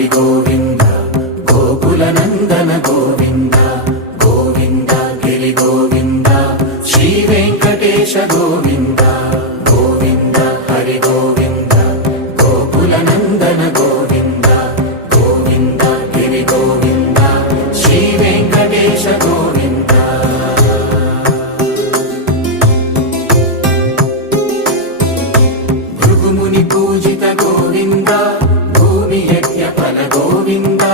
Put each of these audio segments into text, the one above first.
హరి గోవింద గోకుల నందన గోవింద గోవింద గిరి గోవింద శ్రీ వెంకటేశ గోవింద గోవింద హరి గోవింద గోకుల నందన గోవింద గోవింద గిరి గోవింద శ్రీ వెంకటేశ గోవింద భృగుముని పూజిత గోవింద భూమి యజ్ఞ ఫల గోవింద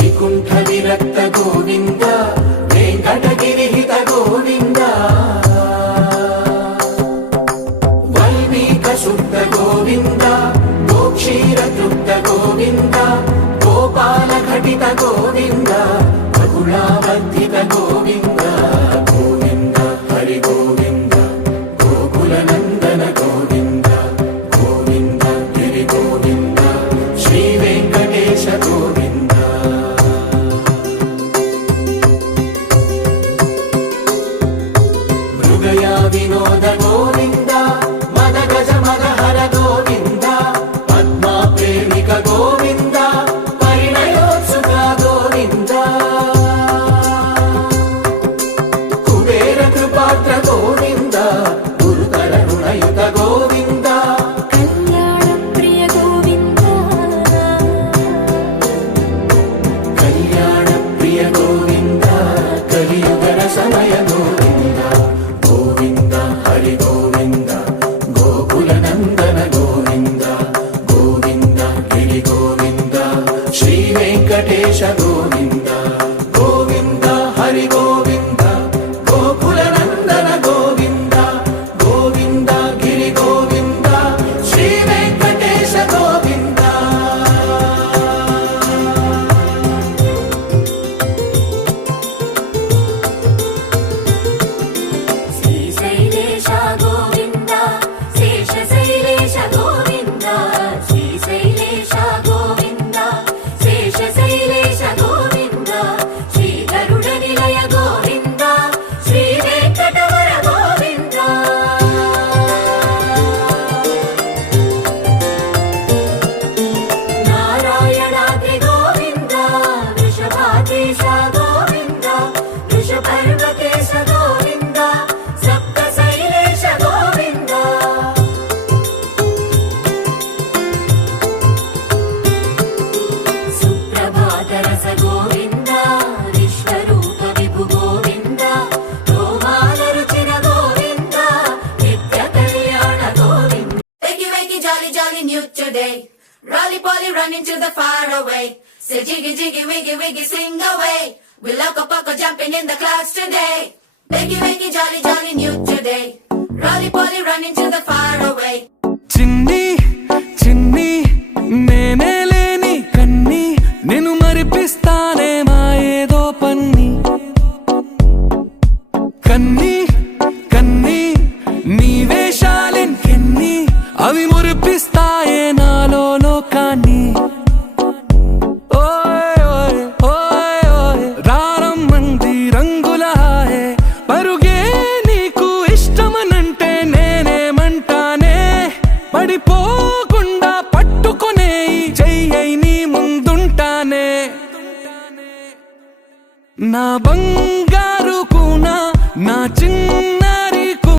వికుంఠ విరక్త గోవింద వెంకటగిరి హిత గోవింద వల్మీక శుద్ధ గోవింద గోక్షీర తృప్త గోవింద గోపాల ఘటిత గోవింద బహుళావర్ధిత గోవింద గోవింద హరి గోవింద గోకుల నందన గోవింద గోవింద గిరి గోవింద శ్రీ వెంకటేశ గోవింద మృగయా వినోద గోవింద మద గజ మద హర గోవింద పద్మా ప్రేమిక గోవింద పరిణయోత్సుక గోవింద కుబేర కృపాత్ర గోవింద గురుతర రుణయుత గోవింద కళ్యాణ ప్రియ గోవింద కళ్యాణ ప్రియ గోవింద కలియుగ సమయ గోవింద గోవింద హరి గోవింద గోకుల నందన గోవింద గోవింద గిరి గోవింద శ్రీ వెంకటేశ గోవింద గోవింద హరి గోవింద గోకుల నందన గోవింద గోవింద గిరి గోవింద శ్రీ వెంకటేశ గోవింద శ్రీశైలేశ గోవింద శేషశైలేశ గోవింద శ్రీశైలేశ గోవింద శేషశైలేశ గోవింద శ్రీ గరుడ నిలయ గోవింద శ్రీ వెంకటవర గోవింద నారాయణాద్రి గోవింద వృషభాదేశ గోవింద వృషపర్వకేశ గోవింద సప్తశైలేశ గోవింద సుప్రభాతరస గోవింద విశ్వరూప విభు గోవింద రోమాల రుచిర గోవింద నిత్య కళ్యాణ Govinda Wakey, wakey, jolly, jolly, new today. Rolly polly, running to the far away. Say jiggy, jiggy, wiggy, wiggy, sing away. We loco poco jumping in the clouds today. Wakey, wakey, jolly, jolly, new today. Rolly polly, running to the far away. చిన్ని చిన్ని నేనే లేని కన్ని నేను మరిపిస్తానే మా ఏదో పన్ని కన్ని కన్ని నీ వేషాలెన్ని అవి మురిపిస్తాయే నాలో లోకాన్ని ఓయ్ ఓయ్ ఓయ్ ఓయ్ రారమ్మంది రంగుల హాయే పరుగే నీకు ఇష్టమనంటే నేనేమంటానే పడిపోకుండా పట్టుకునే ఈ చెయ్యి నీ ముందుంటానే నా బంగారు